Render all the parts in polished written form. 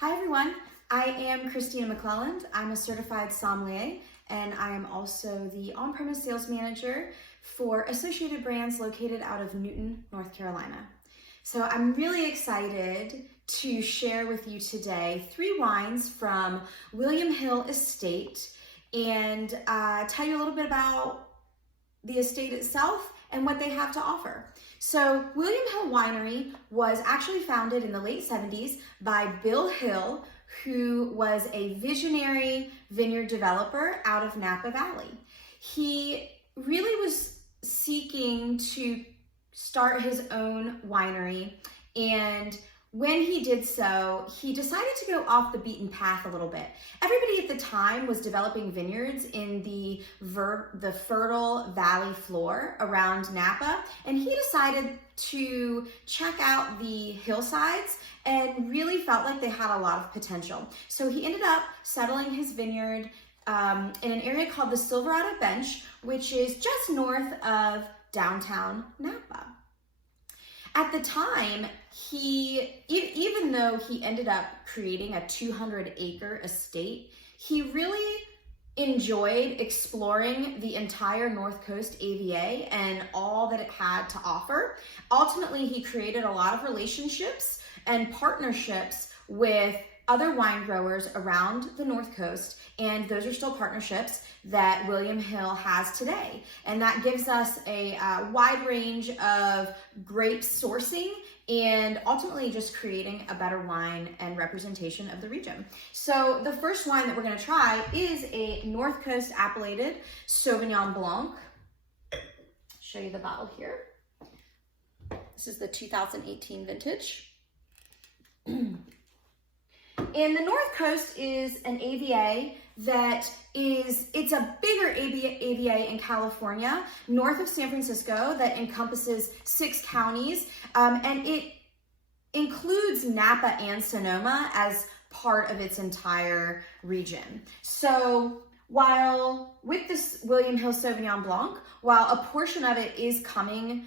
Hi everyone, I am Christina McClelland. I'm a certified sommelier and I am also the on-premise sales manager for Associated Brands located out of Newton, North Carolina. So I'm really excited to share with you today 3 wines from William Hill Estate and tell you a little bit about the estate itself and what they have to offer. So William Hill Winery was actually founded in the late 70s by Bill Hill, who was a visionary vineyard developer out of Napa Valley. He really was seeking to start his own winery, and when he did so, he decided to go off the beaten path a little bit. Everybody at the time was developing vineyards in the fertile valley floor around Napa, and he decided to check out the hillsides and really felt like they had a lot of potential. So he ended up settling his vineyard in an area called the Silverado Bench, which is just north of downtown Napa. At the time, even though he ended up creating a 200-acre estate, he really enjoyed exploring the entire North Coast AVA and all that it had to offer. Ultimately, he created a lot of relationships and partnerships with other wine growers around the North Coast, and those are still partnerships that William Hill has today. And that gives us a wide range of grape sourcing and ultimately just creating a better wine and representation of the region. So the first wine that we're gonna try is a North Coast appellated Sauvignon Blanc. Show you the bottle here. This is the 2018 vintage. And the North Coast is an AVA that it's a bigger AVA in California, north of San Francisco, that encompasses 6 counties, and it includes Napa and Sonoma as part of its entire region. So while with this William Hill Sauvignon Blanc, while a portion of it is coming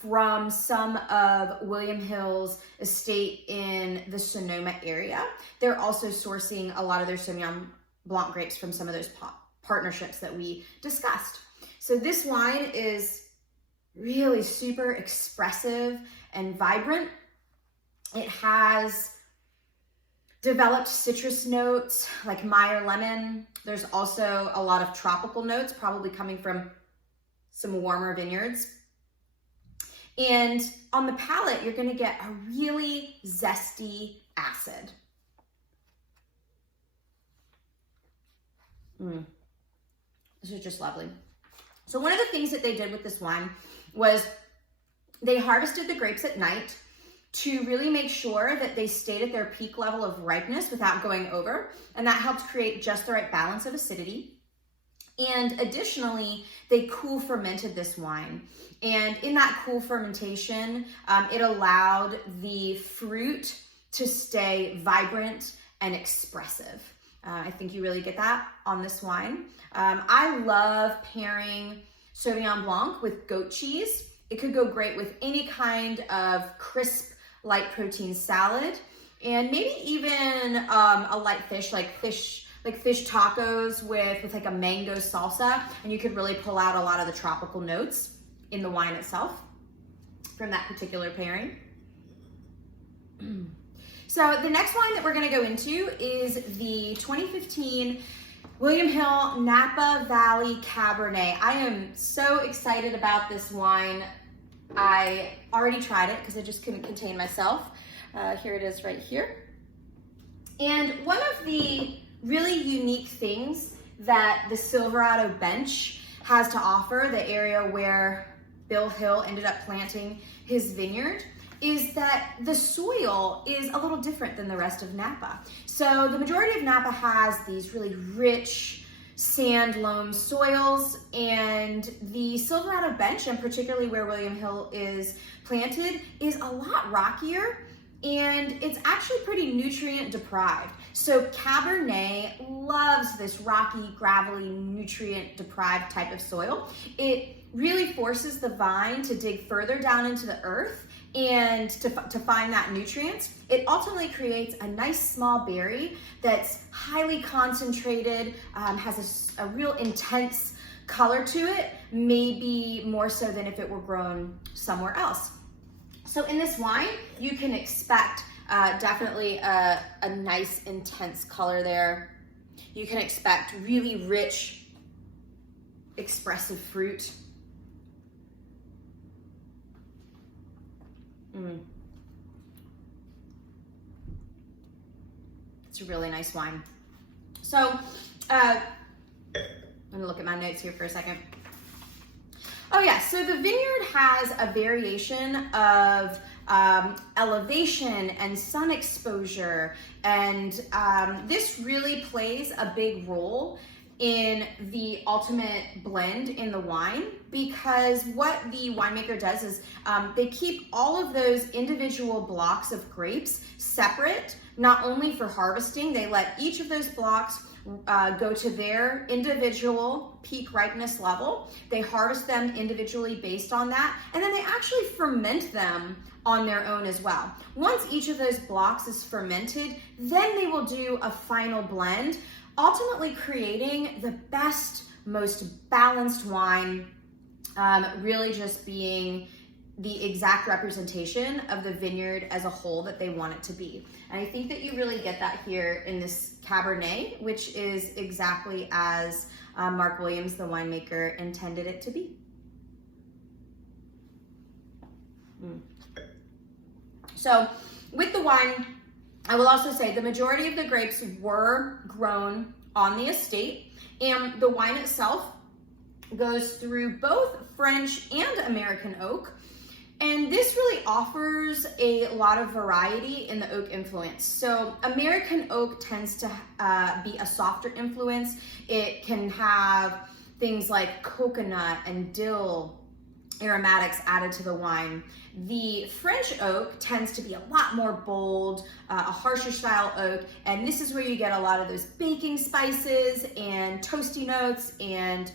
from some of William Hill's estate in the Sonoma area, they're also sourcing a lot of their Sauvignon Blanc grapes from some of those partnerships that we discussed. So this wine is really super expressive and vibrant. It has developed citrus notes like Meyer lemon. There's also a lot of tropical notes, probably coming from some warmer vineyards. And on the palate, you're gonna get a really zesty acid. This is just lovely. So one of the things that they did with this wine was they harvested the grapes at night to really make sure that they stayed at their peak level of ripeness without going over, and that helped create just the right balance of acidity. And additionally, they cool fermented this wine. And in that cool fermentation, it allowed the fruit to stay vibrant and expressive. I think you really get that on this wine. I love pairing Sauvignon Blanc with goat cheese. It could go great with any kind of crisp, light protein salad, and maybe even a light fish, like fish tacos with like a mango salsa, and you could really pull out a lot of the tropical notes in the wine itself from that particular pairing. So the next wine that we're gonna go into is the 2015 William Hill Napa Valley Cabernet. I am so excited about this wine. I already tried it because I just couldn't contain myself. Here it is right here. And one of the really unique things that the Silverado Bench has to offer, the area where Bill Hill ended up planting his vineyard, is that the soil is a little different than the rest of Napa. So the majority of Napa has these really rich sand loam soils, and the Silverado Bench, and particularly where William Hill is planted, is a lot rockier, and it's actually pretty nutrient deprived. So Cabernet loves this rocky, gravelly, nutrient deprived type of soil. It really forces the vine to dig further down into the earth and to find that nutrients, it ultimately creates a nice small berry that's highly concentrated, has a real intense color to it, maybe more so than if it were grown somewhere else. So in this wine, you can expect definitely a nice intense color there. You can expect really rich, expressive fruit. It's a really nice wine. So, I'm gonna look at my notes here for a second. Oh yeah, so the vineyard has a variation of elevation and sun exposure, and this really plays a big role in the ultimate blend in the wine, because what the winemaker does is they keep all of those individual blocks of grapes separate, not only for harvesting, they let each of those blocks go to their individual peak ripeness level. They harvest them individually based on that, and then they actually ferment them on their own as well. Once each of those blocks is fermented, then they will do a final blend, ultimately creating the best, most balanced wine, really just being the exact representation of the vineyard as a whole that they want it to be. And I think that you really get that here in this Cabernet, which is exactly as Mark Williams, the winemaker, intended it to be. So with the wine, I will also say the majority of the grapes were grown on the estate, and the wine itself goes through both French and American oak. And this really offers a lot of variety in the oak influence. So American oak tends to be a softer influence. It can have things like coconut and dill aromatics added to the wine. The French oak tends to be a lot more bold, a harsher style oak, and this is where you get a lot of those baking spices and toasty notes and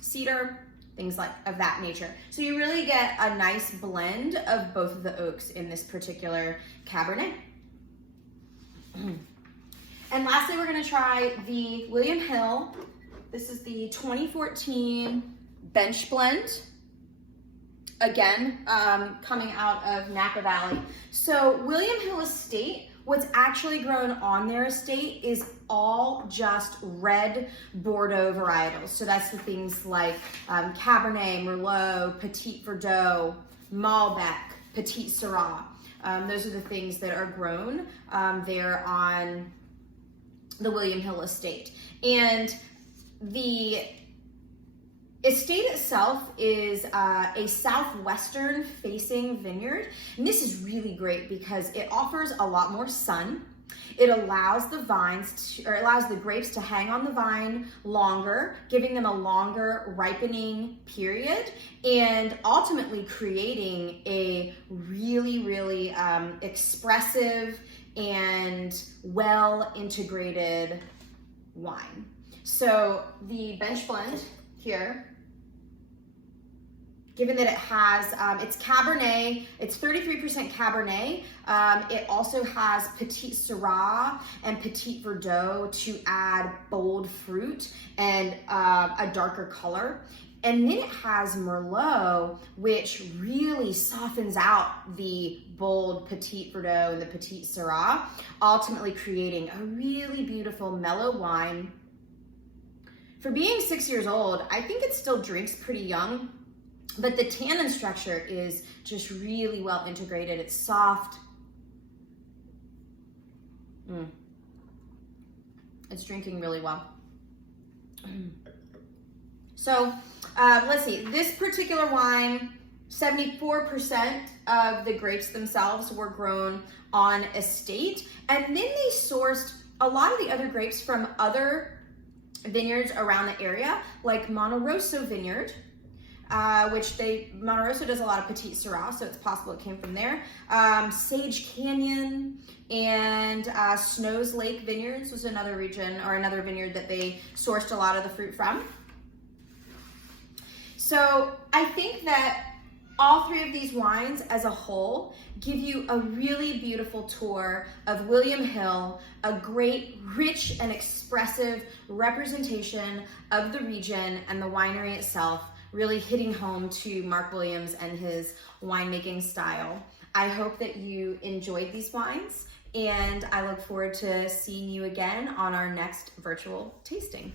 cedar, things like of that nature. So you really get a nice blend of both of the oaks in this particular Cabernet. And lastly, we're gonna try the William Hill. This is the 2014 bench blend. Again, coming out of Napa Valley. So William Hill Estate, what's actually grown on their estate is all just red Bordeaux varietals. So that's the things like Cabernet, Merlot, Petit Verdot, Malbec, Petit Syrah. Those are the things that are grown there on the William Hill Estate. And the estate itself is a southwestern facing vineyard, and this is really great because it offers a lot more sun. It allows the grapes to hang on the vine longer, giving them a longer ripening period, and ultimately creating a really, really expressive and well integrated wine. So the bench blend here, given that it has, it's Cabernet, it's 33% Cabernet. It also has Petit Syrah and Petit Verdot to add bold fruit and a darker color. And then it has Merlot, which really softens out the bold Petit Verdot and the Petit Syrah, ultimately creating a really beautiful mellow wine. For being 6 years old, I think it still drinks pretty young, but the tannin structure is just really well integrated. It's soft. It's drinking really well. So let's see, this particular wine, 74% of the grapes themselves were grown on estate, and then they sourced a lot of the other grapes from other vineyards around the area, like Monte Rosso Vineyard, Monte Rosso does a lot of Petit Syrah, so it's possible it came from there. Sage Canyon and Snows Lake Vineyards was another region or another vineyard that they sourced a lot of the fruit from. So I think that All three of these wines as a whole give you a really beautiful tour of William Hill, a great, rich, and expressive representation of the region and the winery itself, really hitting home to Mark Williams and his winemaking style. I hope that you enjoyed these wines, and I look forward to seeing you again on our next virtual tasting.